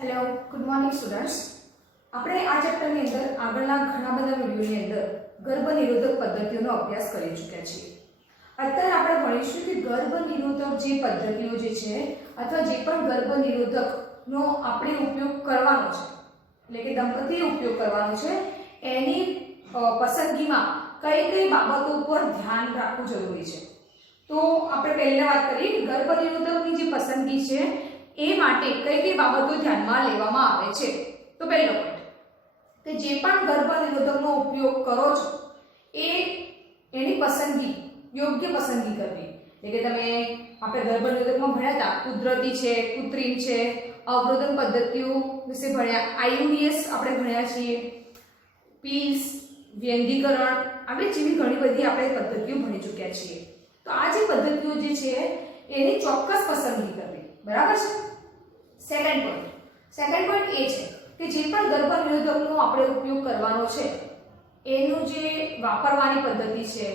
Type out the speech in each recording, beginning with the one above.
Hello, good morning students. આપણે આ ચેપ્ટરની અંદર આગળના ઘણા બધા વિડિયોની અંદર ગર્ભ નિરોધક પદ્ધતિઓનો અભ્યાસ કરી ચૂક્યા છીએ. અત્યારે આપણે ભણીશું કે ગર્ભ નિરોધક જે પદ્ધતિઓ જે છે અથવા જે પણ ગર્ભ નિરોધકનો આપણે ઉપયોગ કરવાનો છે, એટલે કે દંપતીએ ઉપયોગ કરવાનો છે, એની પસંદગીમાં કઈ કઈ બાબતો પર ધ્યાન રાખવું જરૂરી છે. તો આપણે પહેલા વાત કરીએ કે ગર્ભ નિરોધકની જે પસંદગી છે એ માટે કઈ કઈ બાબતો ધ્યાનમાં લેવામાં આવે છે. તો પહેલો પોઈન્ટ કે જે પણ ગર્ભ નિરોધકનો ઉપયોગ કરો છો એની પસંદગી યોગ્ય પસંદગી કરવી. એટલે કે તમે આપણે ગર્ભ નિરોધકમાં ભણ્યા હતા, કુદરતી છે, કૃત્રિમ છે, અવરોધન પદ્ધતિઓ વિશે ભણ્યા, આઈયુડીએસ આપણે ભણ્યા છીએ, પીલ્સ, વ્યંધીકરણ, આવી જેવી ઘણી બધી આપણે પદ્ધતિઓ ભણી ચૂક્યા છીએ. તો આ જે પદ્ધતિઓ જે છે એની ચોક્કસ પસંદગી કરવી. બરાબર છે. સેકન્ડ પોઈન્ટ એ છે કે જે પણ ગર્ભ નિરોધકનો આપણે ઉપયોગ કરવાનો છે એનું જે વાપરવાની પદ્ધતિ છે,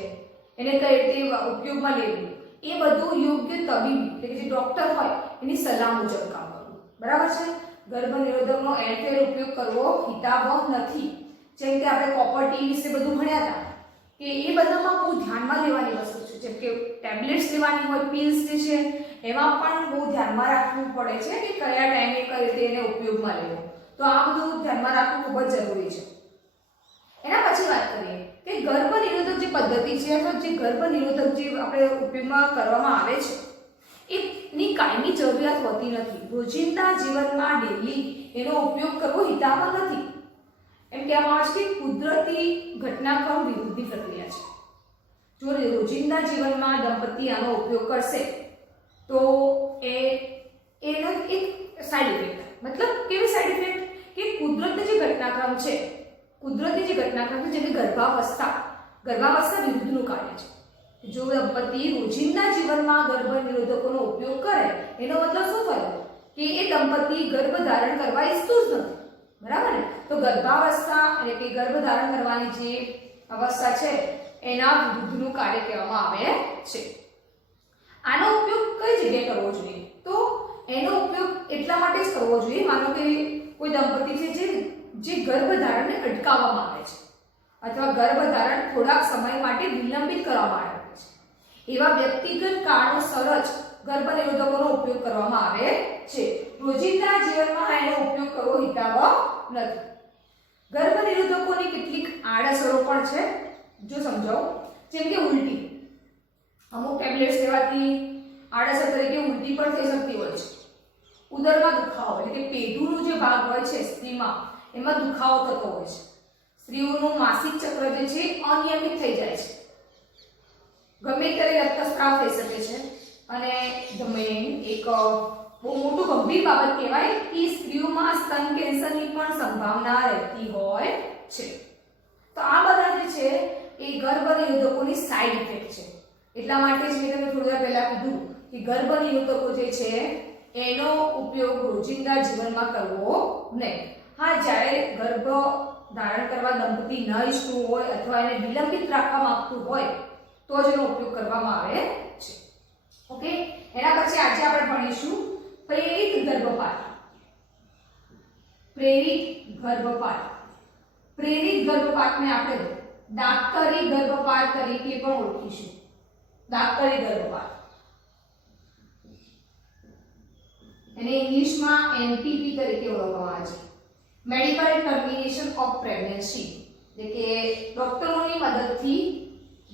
એને કઈ રીતે ઉપયોગમાં લેવું, એ બધું યોગ્ય તબીબી એટલે કે જે ડોક્ટર હોય એની સલાહ મુજબ કામ કરવું. બરાબર છે. ગર્ભ નિરોધકનો એરફેર ઉપયોગ કરવો હિતાવહ નથી. જેમ કે આપણે કોપર ટી વિશે બધું ભણ્યા હતા કે એ બધામાં બહુ ધ્યાનમાં લેવાની વસ્તુ છે. જેમ કે ટેબ્લેટ્સ લેવાની હોય, પીલ્સ જે છે એમાં પણ બહુ ધ્યાનમાં રાખવું પડે છે કે કયા ટાઈમે કઈ રીતે એને ઉપયોગમાં લેવો. તો આ બધું ધ્યાનમાં રાખવું ખૂબ જ જરૂરી છે. એના પછી વાત કરીએ કે ગર્ભ નિરોધક જે પદ્ધતિ છે અથવા જે ગર્ભ નિરોધક જે આપણે ઉપયોગમાં કરવામાં આવે છે એની કાયમી જરૂરિયાત હોતી નથી. રોજિંદા જીવનમાં ડેલી એનો ઉપયોગ કરવો હિતાવહ નથી. એમ કહેવામાં આવે છે કે કુદરતી ઘટનાક્રમ વિરુદ્ધની પ્રક્રિયા છે. જો રોજિંદા જીવનમાં દંપતી આનો ઉપયોગ કરશે તો એનો એક સાઇડ ઇફેક્ટ, મતલબ કેવી સાઇડ ઇફેક્ટ કે કુદરતી જે ઘટનાક્રમ છે જેને ગર્ભાવસ્થા વિરુદ્ધનું કાર્ય છે. જો દંપતી રોજિંદા જીવનમાં ગર્ભ નિરોધકોનો ઉપયોગ કરે એનો મતલબ શું થયો કે એ દંપતી ગર્ભ ધારણ કરવા ઈચ્છતું જ નથી. બરાબર ને. તો ગર્ભાવસ્થા એટલે કે ગર્ભ ધારણ કરવાની જે અવસ્થા છે એના વિરુદ્ધનું કાર્ય કહેવામાં આવે છે. આનો ઉપયોગ કઈ જગ્યાએ કરવો જોઈએ? તો એનો ઉપયોગ એટલા માટે જ કરવો જોઈએ, માનો કે કોઈ દંપતી છે જે ગર્ભધારણને અટકાવવામાં આવે છે અથવા ગર્ભધારણ થોડાક સમય માટે વિલંબિત કરવામાં આવે છે, એવા વ્યક્તિગત કારણોસર જ ગર્ભ નિરોધકોનો ઉપયોગ કરવામાં આવે છે. રોજિંદા જીવનમાં એનો ઉપયોગ કરવો હિતાવહ નથી. ગર્ભ નિરોધકોની કેટલીક આડઅસરો પણ છે, જો સમજાવો. જેમ કે ઉલટી. અમુક ટેબ્લેટ્સ લેવાથી આડઅસર તરીકે ઉલટી પણ થઈ શકતી હોય છે. ઉદરમાં દુખાવો એટલે કે પેઢુનો જે ભાગ હોય છે સ્ત્રીમાં એમાં દુખાવો થતો હોય છે. સ્ત્રીઓનું માસિક ચક્ર જે છે અનિયમિત થઈ જાય છે. ગમે ત્યારે રક્તસ્રાવ થઈ શકે છે. અને એક બહુ મોટું ગંભીર બાબત કહેવાય કે સ્ત્રીઓમાં સ્તન કેન્સરની પણ સંભાવના રહેતી હોય છે. તો આ બધા જે છે એ ગર્ભ નિરોધકોની સાઇડ ઇફેક્ટ છે. એટલા માટે જ મેં તમને થોડી વાર પહેલા કીધું કે ગર્ભ નિરોધકો જે છે એનો ઉપયોગ રોજિંદા જીવનમાં કરવો નહીં. હા, જ્યારે ગર્ભ ધારણ કરવા દંપતી ન ઈચ્છતું હોય અથવા એને વિલંબિત રાખવા માંગતું હોય તો જ એનો ઉપયોગ કરવામાં આવે છે. ઓકે. એના પછી આજે આપણે ભણીશું પ્રેરિત ગર્ભપાત. પ્રેરિત ગર્ભપાતને આપણે દાક્તરી ગર્ભપાત તરીકે પણ ઓળખીશું. દાક્તરી ગર્ભપાત એને ઇંગ્લિશમાં એમટીપી તરીકે ઓળખવામાં આવે છે. મેડિકલ ટર્મિનેશન ઓફ પ્રેગ્નન્સી, એટલે કે ડોક્ટરોની મદદથી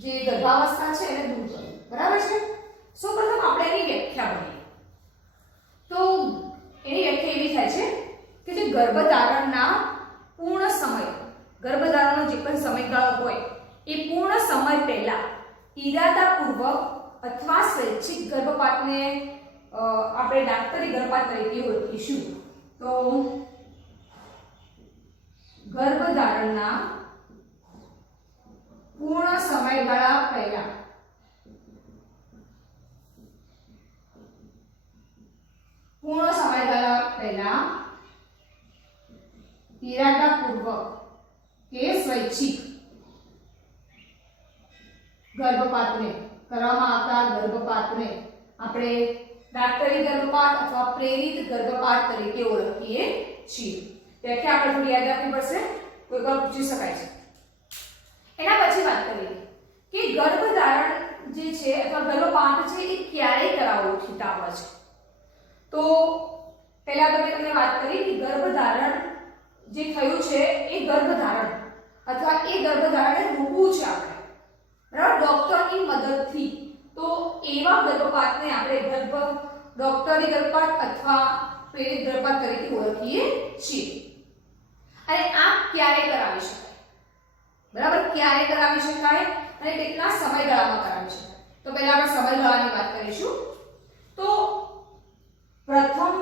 જે ગર્ભાવસ્થા છે એને દૂર કરવી. બરાબર છે. સૌપ્રથમ આપણે એની વ્યાખ્યા ભણીએ. તો એની વ્યાખ્યા એવી થાય છે કે જે ગર્ભધારણના પૂર્ણ સમય, ગર્ભધારણનો જે પણ સમયગાળો હોય એ પૂર્ણ સમય પહેલા ઈરાદાપૂર્વક અથવા સ્વૈચ્છિક ગર્ભપાતને આપણે દાક્તરી ગર્ભપાત તરીકે ઓળખીશું. તો ગર્ભધારણના પૂર્ણ સમયગાળા પહેલા ઈરાદાપૂર્વક કે સ્વૈચ્છિક ગર્ભપાતને કરવામાં આવતા ગર્ભપાતને આપણે डाक्टरी गर्भपात अथवा प्रेरित गर्भपात तरीके ओळखीए છીએ। व्याख्या આપણે થોડી યાદ રાખવી પડશે, કોઈ વાર પૂછી શકાય છે। એના પછી વાત કરીએ કે ગર્ભધારણ જે છે અથવા ગર્ભપાત છે એ ક્યારે કરાવવો હિતાવહ છે। તો પહેલા તમને વાત કરી કે ગર્ભધારણ જે થયું છે એ ગર્ભધારણ અથવા એ ગર્ભધારણને રોકવું છે આપણે, બરાબર, ડોક્ટરની મદદથી। તો એવા ગર્ભપાતને આપણે ડોક્ટરી ગર્ભપાત અથવા પ્રેરિત ગર્ભપાત તરીકે ઓળખીએ છીએ। અને આ ક્યારે કરાવી શકાય, બરાબર, ક્યારે કરાવી શકાય અને કેટલા સમયગાળામાં કરાવી શકાય। તો પહેલા આપણે સમયગાળાની વાત કરીશું। તો પ્રથમ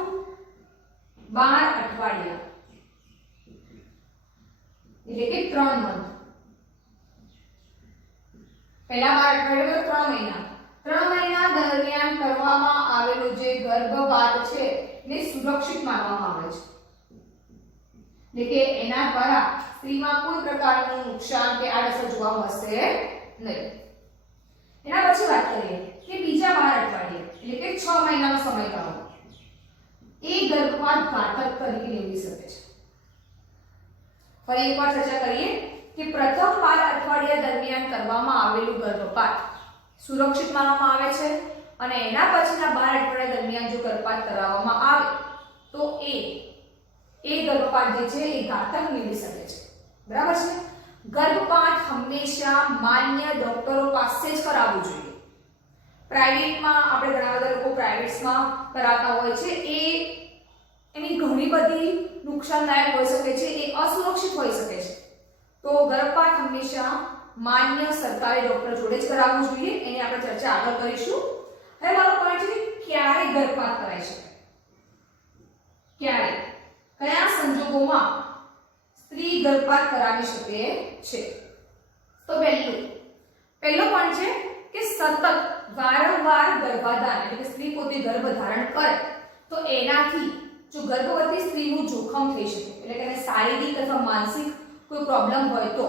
12 અઠવાડિયા એટલે કે 3 મંથ, પહેલા 12 અઠવાડિયા 3 મહિના, 3 મહિના દરમિયાન કરવામાં આવેલું જે ગર્ભપાત છે એને સુરક્ષિત માનવામાં આવે છે, એટલે કે એના દ્વારા સ્ત્રીમાં કોઈ પ્રકારનું નુકસાન કે આડઅસર જોવા મળશે નહીં। એના પછી વાત કરીએ કે બીજા 12 અઠવાડિયા એટલે કે 6 મહિનાનો સમયગાળો એ ગર્ભપાત ઘાતક તરીકે નીવડી શકે છે। ફરી એકવાર ચર્ચા કરીએ કે પ્રથમ 12 અઠવાડિયા દરમિયાન કરવામાં આવેલું ગર્ભપાત સુરક્ષિત માનવામાં આવે છે અને એના પછીના 12 અઠવાડિયા દરમિયાન જો ગર્ભપાત કરાવવામાં આવે તો એ ગર્ભપાત જે છે એ ઘાતક નીવડી શકે છે, બરાબર છે। ગર્ભપાત હંમેશા માન્ય ડોક્ટરો પાસે જ કરાવવું જોઈએ। પ્રાઇવેટમાં આપણે ઘણા બધા લોકો પ્રાઇવેટ્સમાં કરાવતા હોય છે, એની ઘણી બધી નુકસાનદાયક હોઈ શકે છે, એ અસુરક્ષિત હોઈ શકે છે। તો ગર્ભપાત હંમેશા માન્ય સરકારી ડોક્ટર જોડે જ કરાવવું જોઈએ, એની આપણે ચર્ચા આગળ કરીશું। હવે મારો પોઈન્ટ છે કે ક્યારે ગર્ભપાત કરાવી શકાય, ક્યારે, કયા સંજોગોમાં સ્ત્રી ગર્ભપાત કરાવી શકે છે। તો પહેલો પોઈન્ટ છે કે સતત વારંવાર ગર્ભાધાન, એટલે કે સ્ત્રી પોતે ગર્ભધારણ કરે તો એનાથી જો ગર્ભવતી સ્ત્રીનું જોખમ થઈ શકે, એટલે કે એને શારીરિક અથવા માનસિક કોઈ પ્રોબ્લેમ હોય તો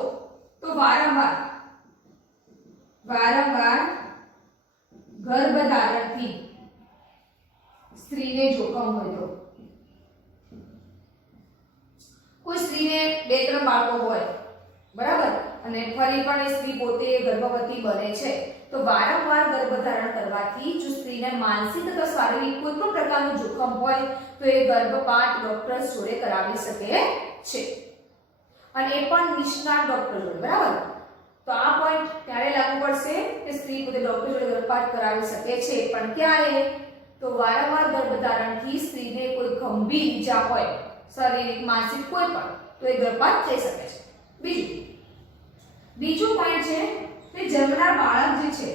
વારંવાર ગર્ભધારણથી સ્ત્રીને જોખમ હોય તો, કોઈ સ્ત્રીને 2-3 બાળકો હોય, બરાબર, અને ફરી પણ એ સ્ત્રી પોતે ગર્ભવતી બને છે તો વારંવાર ગર્ભધારણ કરવાથી જો સ્ત્રીને માનસિક અથવા શારીરિક કોઈ પણ પ્રકારનું જોખમ હોય તો એ ગર્ભપાત ડોક્ટર જોડે કરાવી શકે છે, અને એ પણ નિષ્ણાત ડોક્ટર જોડે, બરાબર। તો આ પોઈન્ટ ક્યારે લાગુ પડશે કે સ્ત્રી પોતે ડોક્ટર જોડે ગર્ભપાત કરાવી શકે છે, પણ ક્યારે, તો વારંવાર ગર્ભધારણથી સ્ત્રીને કોઈ ગંભીર ઈજા હોય, શારીરિક માનસિક કોઈ પણ, તો એ ગર્ભપાત થઈ શકે છે। બીજું પોઈન્ટ છે કે જન્મનાર બાળક જે છે,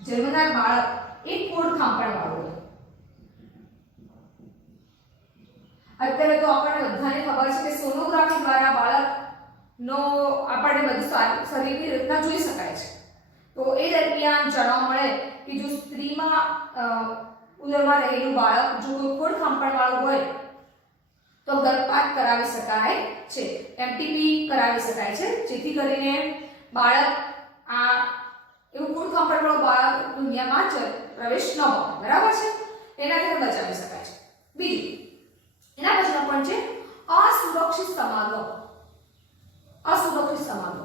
જન્મનાર બાળક એ કોડ ખાંપણ વાળું હોય। અત્યારે તો આપણને બધાને ખબર છે કે સોનોગ્રાફી દ્વારા બાળકનો આપણને બધું શરીરની રચના જોઈ શકાય છે। તો એ દરમિયાન જાણવા મળે કે જો સ્ત્રીમાં ઉદરમાં રહેલું બાળક જો કોડ ખાંપણ વાળું હોય તો ગર્ભપાત કરાવી શકાય છે, એમટીપી કરાવી શકાય છે, જેથી કરીને બાળક આ એવું કોડ ખાંપણ વાળું બાળક દુનિયામાં પ્રવેશ ન હોય, બરાબર છે, એનાથી બચાવી શકાય છે। બીજું એના પછીનો પોઈન્ટ છે અસુરક્ષિત સમાગમ। અસુરક્ષિત સમાગમ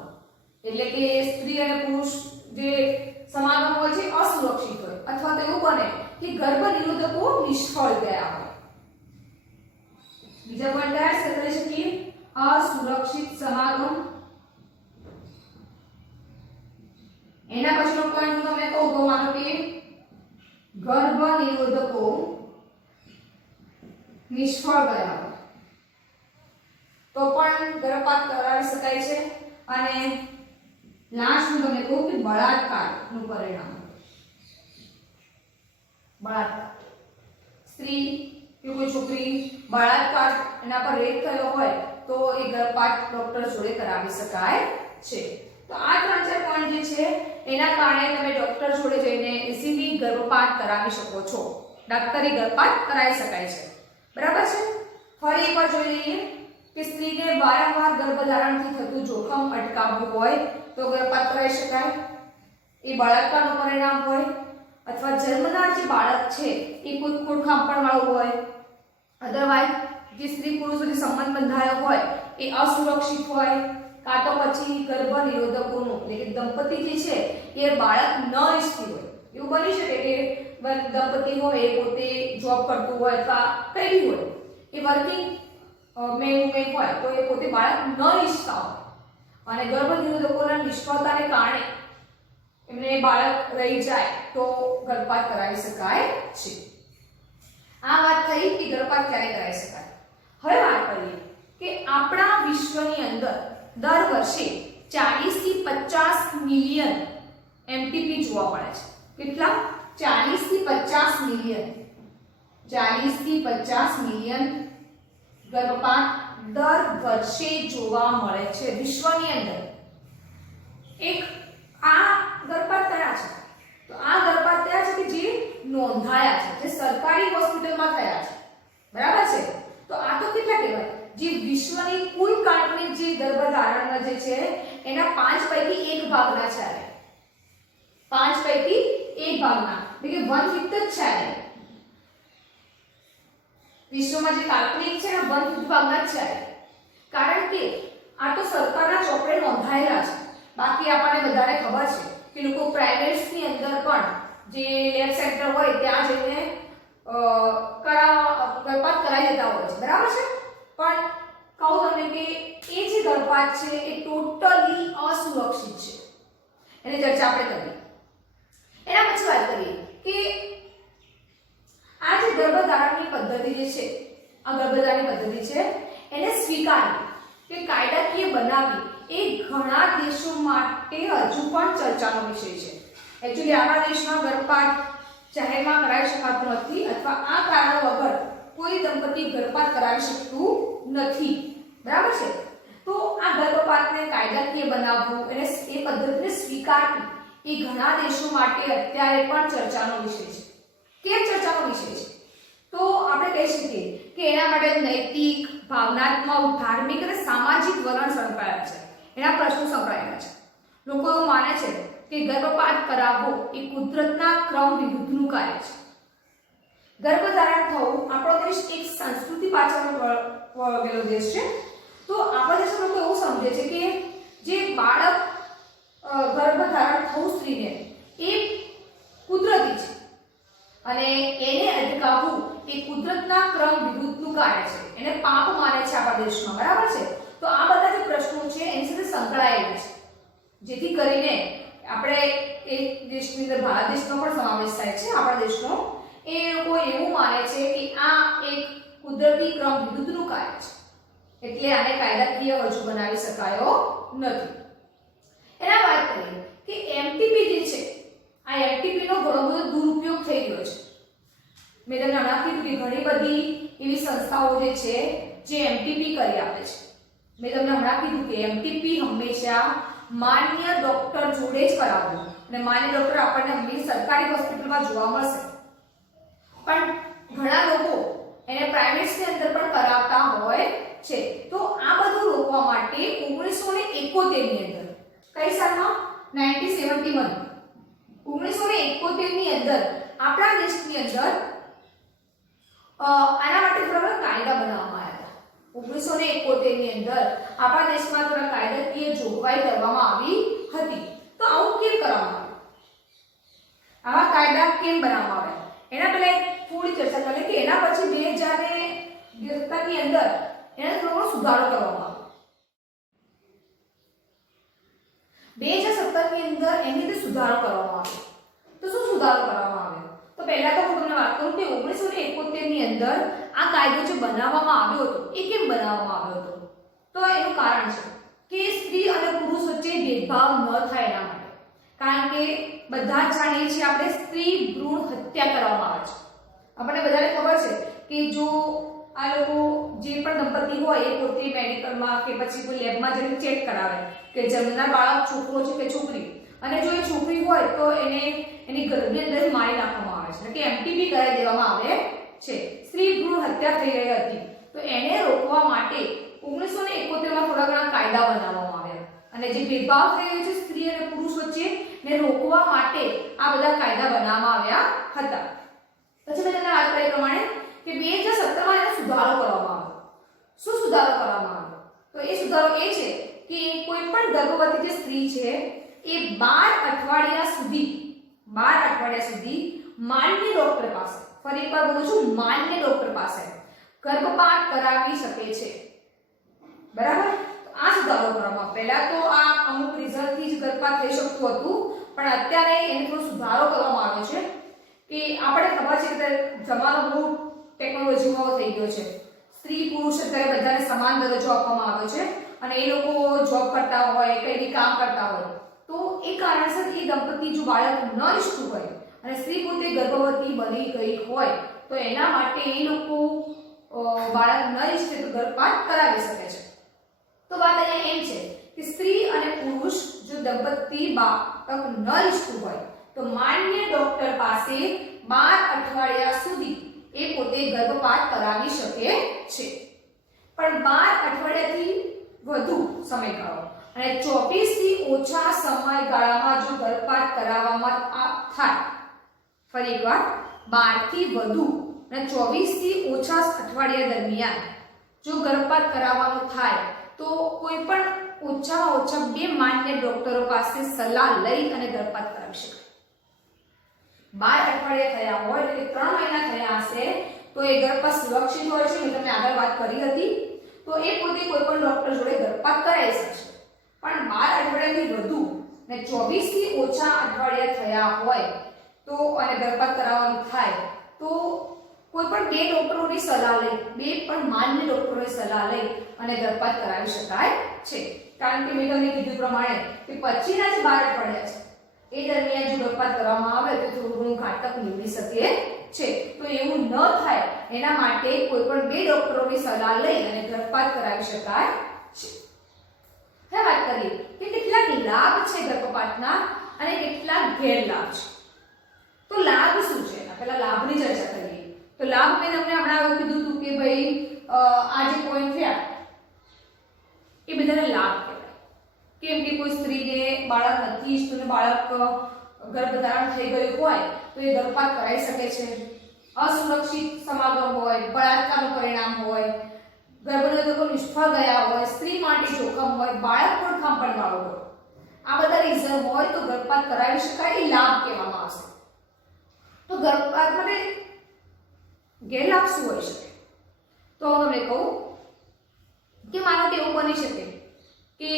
એટલે કે સ્ત્રી અને પુરુષ જે સમાગમ હોય છે અસુરક્ષિત હોય અથવા તો એવું બને કે ગર્ભ નિરોધકો નિષ્ફળ ગયા હોય। બીજા પોઈન્ટ કયા છે કરી શકીએ, અસુરક્ષિત સમાગમ। એના પછીનો પોઈન્ટ હું તમને કહું તો માનો કે ગર્ભ નિરોધકો નિષ્ફળ ગયા હોય તો પણ ગર્ભપાત કરાવી શકાય છે। અને લાસ્ટ હું તમને કહું કે બળાત્કારનું પરિણામ, બળાત્કાર, સ્ત્રી કે કોઈ છોકરી બળાત્કાર એના પર રેપ થયો હોય તો એ ગર્ભપાત ડોક્ટર જોડે કરાવી શકાય છે। તો આ 3-4 પોઈન્ટ જે છે એના કારણે તમે ડોક્ટર જોડે જઈને ઇઝીલી ગર્ભપાત કરાવી શકો છો, ડોક્ટરી ગર્ભપાત કરાવી શકાય છે, બરાબર છે। ફરી એકવાર જોઈ લઈએ કે સ્ત્રીને વારંવાર ગર્ભધારણથી થતું જોખમ અટકાવવું હોય તો ગર્ભપાત કરાવી શકાય, એ બળાત્કારનું પરિણામ હોય અથવા જન્મનાર જે બાળક છે એ કોઈ ખોડખાંપણ વાળું હોય, અધરવાઇઝ જે સ્ત્રી પુરુષ વચ્ચે સંબંધ બંધાયો હોય એ અસુરક્ષિત હોય, કાં તો પછી ગર્ભ નિરોધકોનું એટલે કે દંપતી જે છે એ બાળક ન ઈચ્છતી હોય. એવું બની શકે કે દંપતી હોય એ પોતે જોબ કરતું હોય અથવા કંઈ બી હોય, એ વર્કિંગ મેન હોય તો એ પોતે બાળક ન ઈચ્છતા હોય અને ગર્ભ નિરોધકોના નિષ્ફળતાને કારણે એમને બાળક રહી જાય તો ગર્ભપાત કરાવી શકાય છે. આ વાત થઈ કે ગર્ભપાત ક્યારે કરાવી શકાય. હવે વાત કરીએ કે આપણા વિશ્વની અંદર દર વર્ષે 40 થી 50 મિલિયન એમટીપી જોવા મળે છે. કેટલા? 40 થી 50 મિલિયન. 40 થી 50 મિલિયન ગર્ભપાત દર વર્ષે જોવા મળે છે વિશ્વની અંદર. એક આ ગર્ભપાત થયા છે તો આ ગર્ભપાત થયા છે કે જે નોંધાયા છે, જે સરકારી હોસ્પિટલમાં થયા છે, બરાબર છે. તો આ તો કેટલા કહેવાય? જે વિશ્વની કુલ કાલ્પનિક જે ગર્ભધારણના જે છે એના 5 પૈકી 1 ભાગના છે. 5 પૈકી 1 ભાગના એટલે કે 1/5 જ છે. વિશ્વમાં જે કાલ્પનિક છે ને 1/5 ભાગના જ છે. કારણ કે આ તો સરકારના ચોપડે નોંધાયેલા છે. બાકી આપણને બધાને ખબર છે કે લોકો પ્રાઇવેટ્સ ની અંદર પણ જે લેબ સેન્ટર હોય ત્યાં જઈને ગર્ભપાત કરાવી દેતા હોય છે, બરાબર છે. પણ કહું તમને કે એ જે ગર્ભપાત છે એ ટોટલી અસુરક્ષિત છે. એની ચર્ચા આપણે કરીએ. એના પછી વાત કરીએ કે આ જે ગર્ભધારણની પદ્ધતિ જે છે, આ ગર્ભધારણની પદ્ધતિ છે એને સ્વીકારવી કે કાયદાકીય બનાવવી એ ઘણા દેશો માટે હજુ પણ ચર્ચાનો વિષય છે. એકચ્યુઅલી આપણા દેશમાં ગર્ભપાત જાહેરમાં કરાવી શકાતું નથી અથવા આ કારણ વગર કોઈ દંપતી ગર્ભપાત કરાવી શકતું નથી, બરાબર છે. તો આ ગર્ભપાતને કાયદાકીય બનાવવું અને એ પદ્ધતિને સ્વીકારવી એ ઘણા દેશો માટે અત્યારે પણ ચર્ચાનો વિષય છે. કેમ ચર્ચાનો વિષય છે? તો આપણે કહી શકીએ કે એના માટે નૈતિક, ભાવનાત્મક, ધાર્મિક અને સામાજિક વલણ સંકળાયેલા છે. એના પ્રશ્નો સંકળાયેલા છે. લોકો એવું માને છે કે ગર્ભપાત કરાવવો એ કુદરતના ક્રમ વિરુદ્ધનું કાર્ય છે. ગર્ભધારણ થવું આપણો દેશ એક સંસ્કૃતિ પાછળ વળગેલો દેશ છે. તો આપણા દેશના લોકો એવું સમજે છે કે જે બાળક ગર્ભધારણ થવું સ્ત્રીને એ કુદરતી છે અને એને અટકાવવું એ કુદરતના ક્રમ વિરુદ્ધનું કાર્ય છે. એને પાપ માને છે આપણા દેશમાં, બરાબર છે. તો આ બધા જે પ્રશ્નો છે એની સાથે સંકળાયેલા છે, જેથી કરીને આપણે એક દેશની અંદર ભારત દેશનો પણ સમાવેશ થાય છે આપણા દેશનો. એ લોકો એવું માને છે કે આ એક કુદરતી ક્રમ વિરુદ્ધનું કાર્ય છે, એટલે આને કાયદાકીય હજુ બનાવી શકાયો નથી. એના વાત કરીએ કે એમટીપી જે છે, આ એમટીપી નો ઘણો બધો દુરુપયોગ થઈ રહ્યો છે. મેં તમને હમણાં કીધું કે ઘણી બધી એવી સંસ્થાઓ જે છે જે એમટીપી કરી આપે છે. મેં તમને હમણાં કીધું કે એમટીપી હંમેશા માન્ય ડોક્ટર જોડે જ કરાવવું અને માન્ય ડોક્ટર આપણને હંમેશા સરકારી હોસ્પિટલમાં જોવા મળશે. પણ ઘણા લોકો એને પ્રાઇવેટ્સની અંદર પણ કરાવતા હોય છે. તો આ બધું રોકવા માટે 1971 ની અંદર, કઈ સાલમાં? 1971 ની અંદર આપણા દેશની અંદર આના માટે થોડા કાયદા બનાવવામાં આવ્યા. 1971 ની અંદર આપણા દેશમાં થોડા કાયદાકીય જોગવાઈ કરવામાં આવી હતી. તો આવું કેમ કરવામાં આવ્યું? આવા કાયદા કેમ બનાવવામાં આવ્યા? એના પહેલા થોડી ચર્ચા કરીએ કે એના પછી 2017 ની અંદર એના થોડો સુધારો કરવામાં આવ્યો. 2017 ની અંદર એની અંદર સુધારો કરવામાં આવ્યો. તો શું સુધારો કરવામાં આવ્યો? તો પહેલા તો હું તમને વાત કરું કે 1971 ની અંદર આ કાયદો જે બનાવવામાં આવ્યો હતો એ કેમ બનાવવામાં આવ્યો હતો? તો એનું કારણ છે કે સ્ત્રી અને પુરુષ વચ્ચે ભેદભાવ ન થાય એના માટે. કારણ કે બધા જ જાણીએ છીએ આપણે સ્ત્રી ભ્રૂણ હત્યા કરવામાં આવે છે. આપણને બધાને ખબર છે કે જો આ લોકો જે પણ દંપતી હોય એ પોતે મેડિકલમાં કે પછી કોઈ લેબમાં જઈને ચેક કરાવે કે જન્મનાર બાળક છોકરો છે કે છોકરી, અને જો એ છોકરી હોય તો એને એની ગર્ભની અંદર મારી નાખવામાં આવે છે કે એમટીપી કરાવી દેવામાં આવે છે. સ્ત્રી ભ્રૂણ હત્યા થઈ રહી હતી તો એને રોકવા માટે 1971 માં થોડા ઘણા કાયદા બનાવવામાં આવ્યા અને જે ભેદભાવ થઈ રહ્યો છે સ્ત્રી અને પુરુષ વચ્ચે ને રોકવા માટે આ બધા કાયદા બનાવવામાં આવ્યા હતા. પછી મેં તમને વાત કરી પ્રમાણે કે 2017માં એનો સુધારો કરવામાં આવ્યો. શું સુધારો કરવામાં આવ્યો? તો એ સુધારો એ છે કે કોઈ પણ ગર્ભવતી જે સ્ત્રી છે એ 12 અઠવાડિયા સુધી માન્ય ડોક્ટર પાસે, ફરી એકવાર બોલું છું, માન્ય ડોક્ટર પાસે ગર્ભપાત કરાવી શકે છે. બરાબર? આ સુધારો કરવામાં, પહેલા તો આ અમુક રિઝલ્ટથી જ ગર્ભપાત થઈ શકતું હતું, પણ અત્યારે એનો થોડો સુધારો કરવામાં આવ્યો છે કે આપણે ખબર છે કે જમાનો બહુ ટેકનોલોજીમાં થઈ ગયો છે. સ્ત્રી પુરુષ અત્યારે બધાને સમાન દરજ્જો આપવામાં આવ્યો છે અને એ લોકો જોબ કરતા હોય, કંઈ બી કામ કરતા હોય, તો એ કારણસર એ દંપતી જો બાળક ન ઈચ્છતું હોય અને સ્ત્રી પોતે ગર્ભવતી બની ગઈ હોય તો એના માટે એ લોકો બાળક ન ઈચ્છે તો ગર્ભપાત કરાવી શકે છે. તો વાત અહીંયા એમ છે કે સ્ત્રી અને પુરુષ જો દંપતી બાળક ન ઈચ્છતું હોય તો માન્ય ડોક્ટર પાસે 12 અઠવાડિયા સુધી એ પોતે ગર્ભપાત કરાવી શકે છે. પણ 12 અઠવાડિયાથી વધુ સમયગાળો અને 24 થી ઓછા સમયગાળામાં જો ગર્ભપાત કરાવવામાં થાય, ફરી એકવાર 12 થી વધુ અને 24 થી ઓછા અઠવાડિયા દરમિયાન જો ગર્ભપાત કરાવવાનું થાય તો કોઈ પણ ઓછામાં ઓછા 2 માન્ય ડોક્ટરો પાસે સલાહ લઈ અને ગર્ભપાત કરાવી શકાય. 12 અઠવાડિયા થયા હોય એટલે 3 મહિના થયા હશે તો એ ગર્ભપાત સુરક્ષિત હોય છે. મેં તમને આગળ વાત કરી હતી. તો એ પોતે કોઈ પણ ડોક્ટર જોડે ગર્ભપાત કરાવી શકશે. પણ 12 અઠવાડિયાથી વધુ અને 24 થી ઓછા અઠવાડિયા થયા હોય તો અને ગર્ભપાત કરાવવાનું થાય તો કોઈ પણ 2 ડોક્ટરોની સલાહ લઈ, 2 પણ માન્ય ડોક્ટરોની સલાહ લઈ અને ગર્ભપાત કરાવી શકાય છે. કારણ કે મેં તમને કીધું પ્રમાણે કે પછીના જે 12 અઠવાડિયા છે એ દરમિયાન જો ગર્ભપાત કરવામાં આવે તો થોડું ઘણું ઘાતક નીવડી શકે છે. તો એવું ન થાય એના માટે કોઈ પણ 2 ડોક્ટરોની સલાહ લઈ અને ગર્ભપાત કરાવી શકાય છે. હવે વાત કરીએ કે કેટલાક લાભ છે ગર્ભપાતના અને કેટલાક ગેરલાભ છે. તો લાભ શું છે? પહેલા લાભની ચર્ચા કરીએ. તો લાભ મેં તમને હમણાં એવું કીધું હતું કે ભાઈ આ જે પોઈન્ટ થયા એ બધાને લાભ કહેવાય. કેમ કે કોઈ સ્ત્રીને બાળક નથી ઈચ્છતું ને બાળક ગર્ભધારણ થઈ ગયું હોય તો એ ગર્ભપાત કરાવી શકે છે. અસુરક્ષિત સમાગમ હોય, બળાત્કારનું પરિણામ હોય, ગર્ભનિરોધકો નિષ્ફળ ગયા હોય, સ્ત્રી માટે જોખમ હોય, બાળક પણ ખાંપણવાળું હોય, આ બધા રીઝન હોય તો ગર્ભપાત કરાવી શકાય, એ લાભ કહેવામાં આવશે. તો ગર્ભપાત માટે ગેરલાભ શું હોઈ શકે? તો હું તમને કહું કે માનો કે એવું બની શકે કે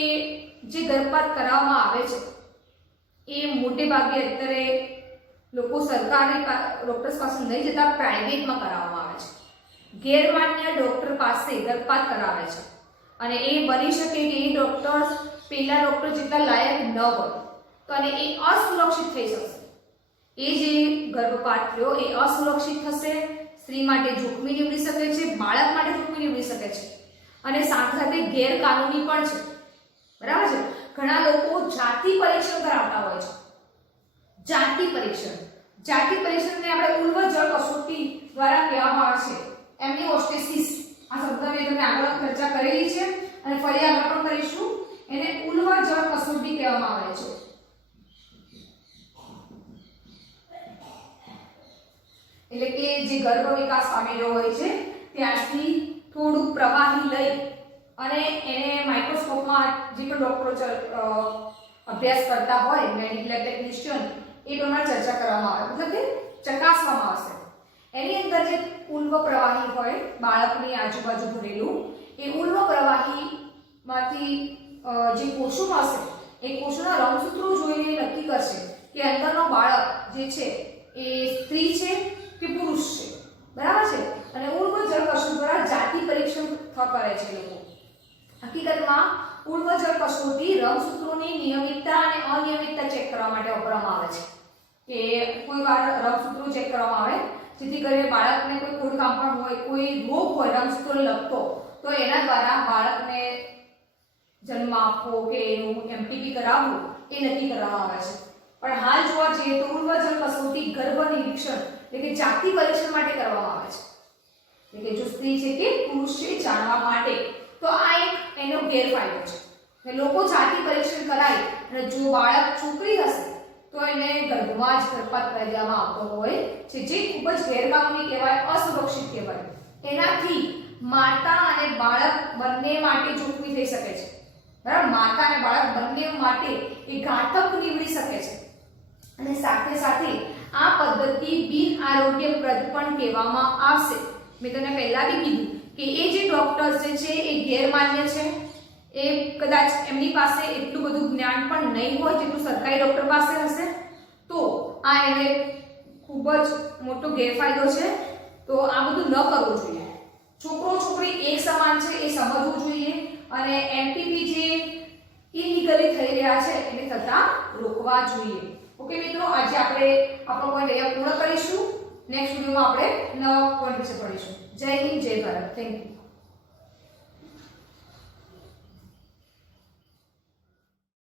જે ગર્ભપાત કરાવવામાં આવે છે એ મોટે ભાગે અત્યારે લોકો સરકારી ડોક્ટર્સ પાસે નહીં જતા પ્રાઇવેટમાં કરાવવામાં આવે છે. ગેરમાન્ય ડોક્ટર પાસે ગર્ભપાત કરાવે છે અને એ બની શકે કે એ ડોક્ટર્સ પહેલા ડોક્ટર જેટલા લાયક ન હોય તો અને એ અસુરક્ષિત થઈ શકશે. એ જે ગર્ભપાત થયો એ અસુરક્ષિત થશે, સ્ત્રી માટે જોખમી નીવડી શકે છે, બાળક માટે જોખમી નીવડી શકે છે અને સાથે સાથે ગેરકાનૂની પણ છે. બરાબર છે? ઘણા લોકો જાતિ પરીક્ષણ કરાવતા હોય છે. જાતિ પરીક્ષણને આપણે ઉલ્વજળ કસોટી દ્વારા કહેવામાં આવે છે એમ્નિયોસ્ટેસિસ. આ શબ્દ મેં તમને આગળ ચર્ચા કરેલી છે અને ફરી આગળ પણ કરીશું. એને ઉલ્વજળ કસોટી કહેવામાં આવે છે. એટલે કે જે ગર્ભ વિકાસ પામેલો હોય છે ત્યાંથી થોડું પ્રવાહી લઈ અને એને માઇક્રોસ્કોપમાં જે પણ ડોક્ટરો અભ્યાસ કરતા હોય, મેડિકલ ટેકનિશિયન, એ પ્રમાણે ચર્ચા કરવામાં આવે, મતલબ કે ચકાસવામાં આવશે. એની અંદર જે ઉલ્વ પ્રવાહી હોય બાળકની આજુબાજુ ભરેલું, એ ઉલ્વ પ્રવાહીમાંથી જે કોષો હશે એ કોષોના રંગસૂત્રો જોઈને નક્કી કરશે કે અંદરનો બાળક જે છે એ સ્ત્રી છે કે પુરુષ છે. બરાબર છે? અને ઉલ્વજળ કસોટી દ્વારા જાતિ પરીક્ષણ કરે છે લોકો. હકીકતમાં ઉલ્વજળ કસોટી રંગસૂત્રોની નિયમિતતા અને અનિયમિતતા ચેક કરવા માટે વાપરવામાં આવે છે. કે કોઈ વાર રંગસૂત્રો ચેક કરવામાં આવે જેથી કરીને બાળકને કોઈ ખોડખાંપણ હોય, કોઈ રોગ હોય રંગસૂત્રોને લગતો, તો એના દ્વારા બાળકને જન્મ આપવો કે એનું એમટીપી કરાવવું એ નક્કી કરવામાં આવે છે. પણ હાલ જોવા જઈએ તો ઉલ્વજળ કસોટી ગર્ભ નિરીક્ષણ એટલે કે જાતિ પરીક્ષણ માટે કરવામાં આવે છે. એટલે કે જો સ્ત્રી છે કે પુરુષ છે જાણવા માટે. તો આ એક એનો ગેરફાયદો છે કે લોકો જાતિ પરીક્ષણ કરાય અને જો બાળક છોકરી હશે તો એને ગર્ભમાં જ ગર્ભપાત કરી દેવામાં આવતો હોય છે, જે ખૂબ જ ગેરકાનૂની કહેવાય, અસુરક્ષિત કહેવાય. એનાથી માતા અને બાળક બંને માટે જોખમી થઈ શકે છે. બરાબર, માતા અને બાળક બંને માટે એ ઘાતક નીવડી શકે છે. અને સાથે સાથે આ પદ્ધતિ બિન આરોગ્યપ્રદ પણ કહેવામાં આવશે. મેં તમને પહેલા બી કીધું કે એ જે ડોક્ટર્સ જે છે એ ગેરમાન્ય છે, એ કદાચ એમની પાસે એટલું બધું જ્ઞાન પણ નહીં હોય જેટલું સરકારી ડોક્ટર પાસે હશે, તો આ એને ખૂબ જ મોટો ગેરફાયદો છે. તો આ બધું ન કરવું જોઈએ. છોકરો છોકરી એક સમાન છે એ સમજવું જોઈએ અને એમટીપી જે ઇલીગલી થઈ રહ્યા છે એને થતા રોકવા જોઈએ. ઓકે મિત્રો, આજે આપણે આપણો પોઈન્ટ અહીંયા પૂર્ણ કરીશું. નેક્સ્ટ વિડિયોમાં આપણે નવા પોઈન્ટ વિશે ભણીશું. જય હિન્દ, જય ભારત. Thank you.